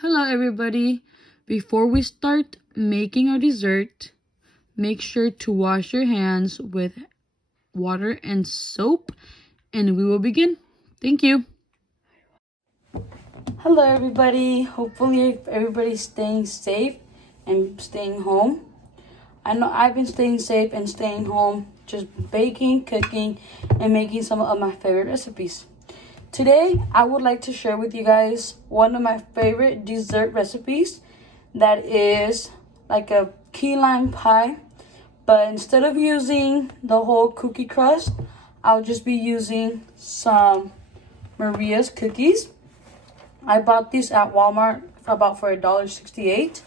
Hello everybody. Before we start making our dessert, make sure to wash your hands with water and soap and we will begin. Thank you. Hello everybody. Hopefully everybody's staying safe and staying home. I know I've been staying safe and staying home, just baking, cooking, and making some of my favorite recipes. Today, I would like to share with you guys one of my favorite dessert recipes that is like a key lime pie. But instead of using the whole cookie crust, I'll just be using some Maria's cookies. I bought these at Walmart for $1.68.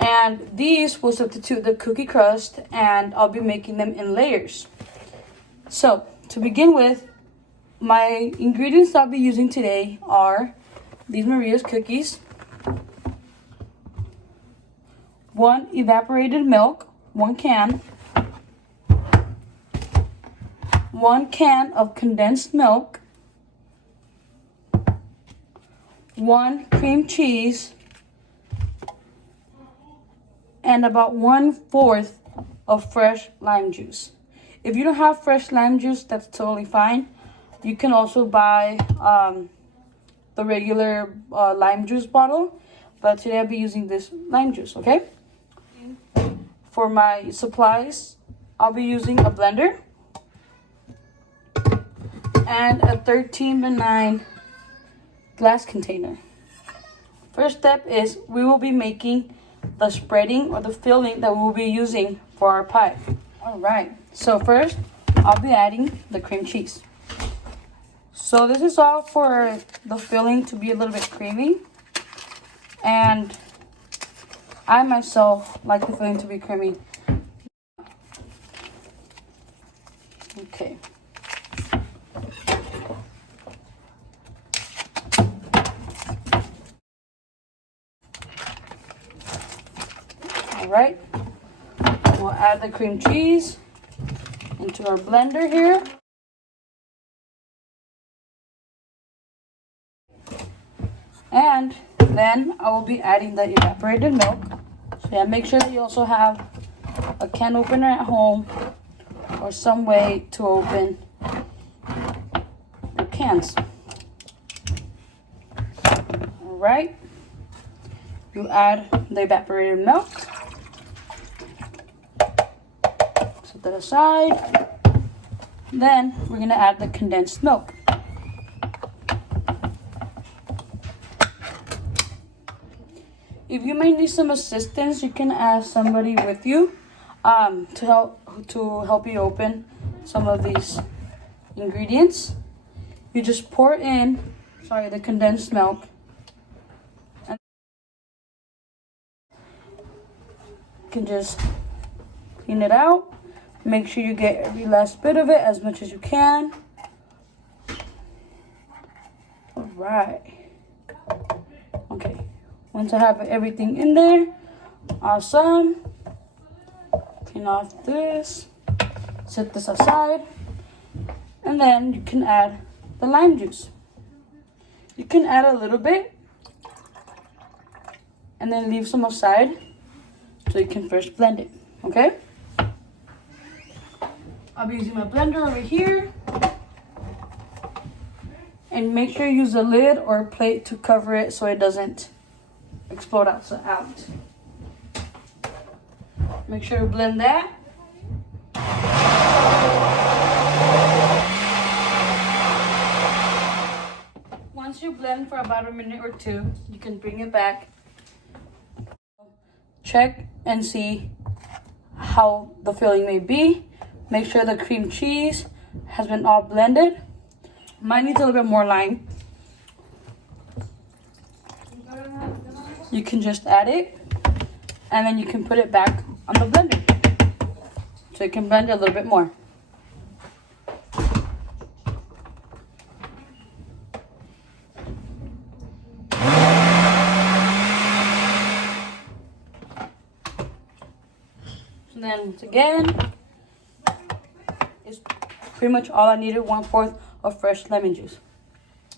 And these will substitute the cookie crust and I'll be making them in layers. So, to begin with, my ingredients I'll be using today are these Maria's cookies, 1 evaporated milk, 1 can, 1 can of condensed milk, 1 cream cheese, and about 1/4 of fresh lime juice. If you don't have fresh lime juice, that's totally fine. You can also buy the regular lime juice bottle, but today I'll be using this lime juice, okay? For my supplies, I'll be using a blender and a 13x9 glass container. First step is we will be making the spreading or the filling that we will be using for our pie. All right, so first I'll be adding the cream cheese. So this is all for the filling to be a little bit creamy. And I myself like the filling to be creamy. Okay. All right. We'll add the cream cheese into our blender here. And then I will be adding the evaporated milk. So yeah, make sure that you also have a can opener at home or some way to open your cans. All right. You add the evaporated milk. Set that aside. Then we're gonna add the condensed milk. If you may need some assistance, you can ask somebody with you to help you open some of these ingredients. You just pour in, the condensed milk. And you can just clean it out. Make sure you get every last bit of it as much as you can. All right. Okay. Once I have everything in there, awesome. Clean off this, set this aside, and then you can add the lime juice. You can add a little bit, and then leave some aside so you can first blend it, okay? I'll be using my blender over here. And make sure you use a lid or a plate to cover it so it doesn't explode out. Make sure to blend that. Once you blend for about a minute or two, you can bring it back. Check and see how the filling may be. Make sure the cream cheese has been all blended. Mine needs a little bit more lime. You can just add it, and then you can put it back on the blender. So you can blend it a little bit more. And then once again, it's pretty much all I needed, 1/4 of fresh lemon juice.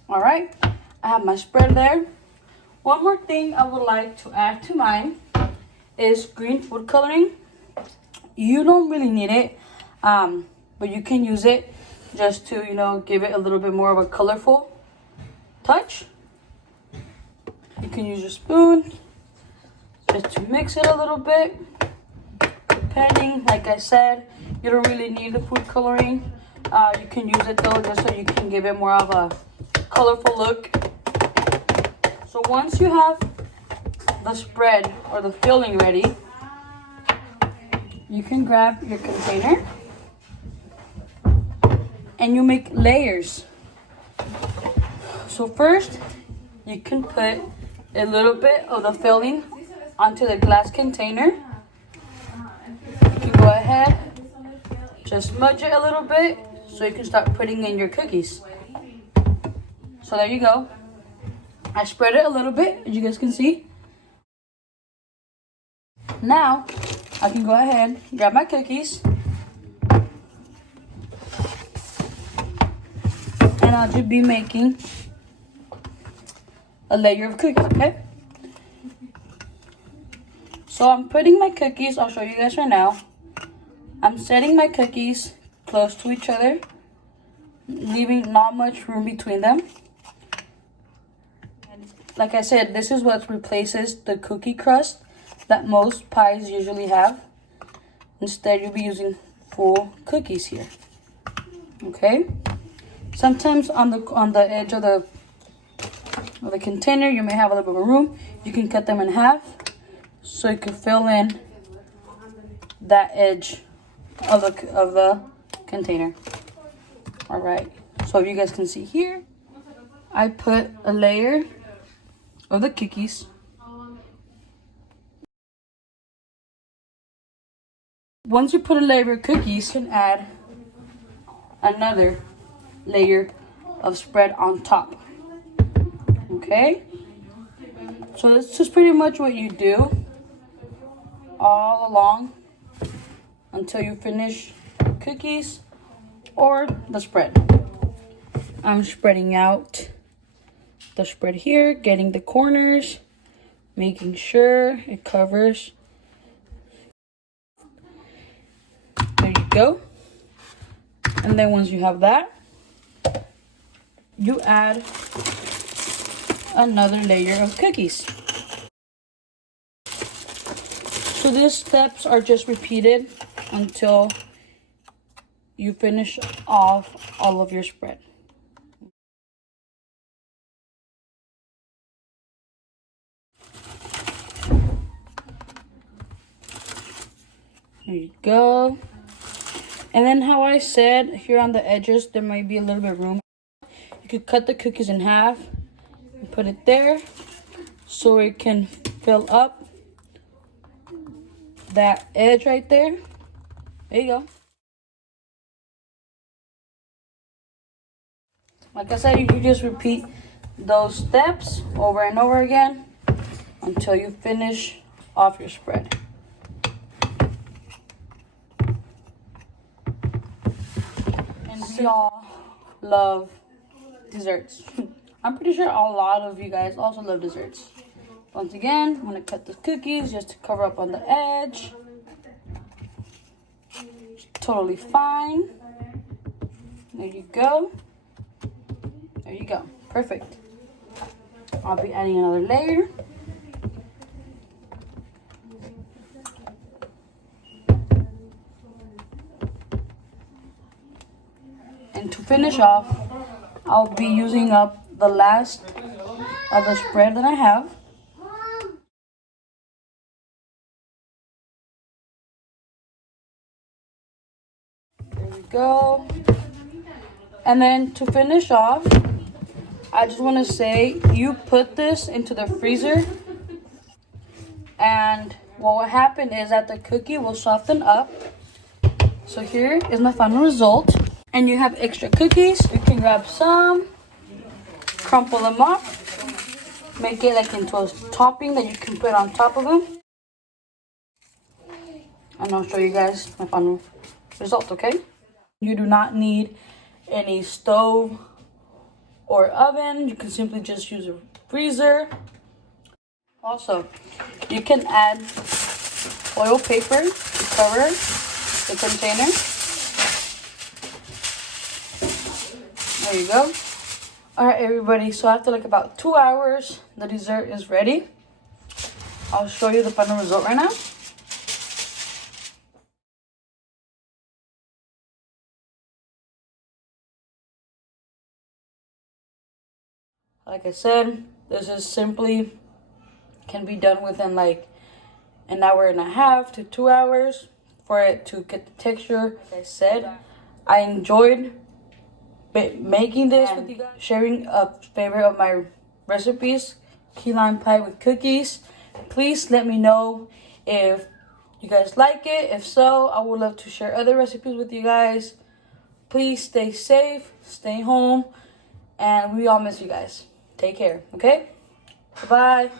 All right, I have my spread there. One more thing I would like to add to mine is green food coloring. You don't really need it, but you can use it just to, you know, give it a little bit more of a colorful touch. You can use your spoon just to mix it a little bit. Depending, like I said, you don't really need the food coloring. You can use it though just so you can give it more of a colorful look. So once you have the spread or the filling ready, you can grab your container and you make layers. So first, you can put a little bit of the filling onto the glass container. You can go ahead, just smudge it a little bit so you can start putting in your cookies. So there you go. I spread it a little bit, as you guys can see. Now, I can go ahead, grab my cookies, and I'll just be making a layer of cookies, okay? So I'm putting my cookies, I'll show you guys right now. I'm setting my cookies close to each other, leaving not much room between them. Like I said, this is what replaces the cookie crust that most pies usually have. Instead, you'll be using full cookies here. Okay? Sometimes on the edge of the container, you may have a little bit of room. You can cut them in half so you can fill in that edge of the container. All right. So if you guys can see here, I put a layer of the cookies. Once you put a layer of cookies, you can add another layer of spread on top. Okay? So this is pretty much what you do all along until you finish cookies or the spread. I'm spreading out the spread here, getting the corners, making sure it covers. There you go. And then once you have that, you add another layer of cookies. So these steps are just repeated until you finish off all of your spread. There you go. And then how I said here on the edges, there might be a little bit of room. You could cut the cookies in half and put it there so it can fill up that edge right there. There you go. Like I said, you just repeat those steps over and over again until you finish off your spread. And we all love desserts. I'm pretty sure a lot of you guys also love desserts. Once again, I'm gonna cut the cookies just to cover up on the edge. Totally fine. There you go. There you go. Perfect. I'll be adding another layer. And to finish off, I'll be using up the last of the spread that I have. There we go. And then to finish off, I just want to say you put this into the freezer, and what will happen is that the cookie will soften up. So here is my final result. And you have extra cookies. You can grab some, crumple them up, make it like into a topping that you can put on top of them. And I'll show you guys my final result, okay? You do not need any stove or oven. You can simply just use a freezer Also, you can add foil paper to cover the container. There you go. Alright everybody, so after like about 2 hours, the dessert is ready. I'll show you the final result right now. Like I said, this is simply can be done within like an hour and a half to 2 hours for it to get the texture. Like I said, I enjoyed making this with you guys, sharing a favorite of my recipes, key lime pie with cookies. Please let me know if you guys like it. If so, I would love to share other recipes with you guys. Please stay safe, stay home, and we all miss you guys. Take care, okay? Bye-bye.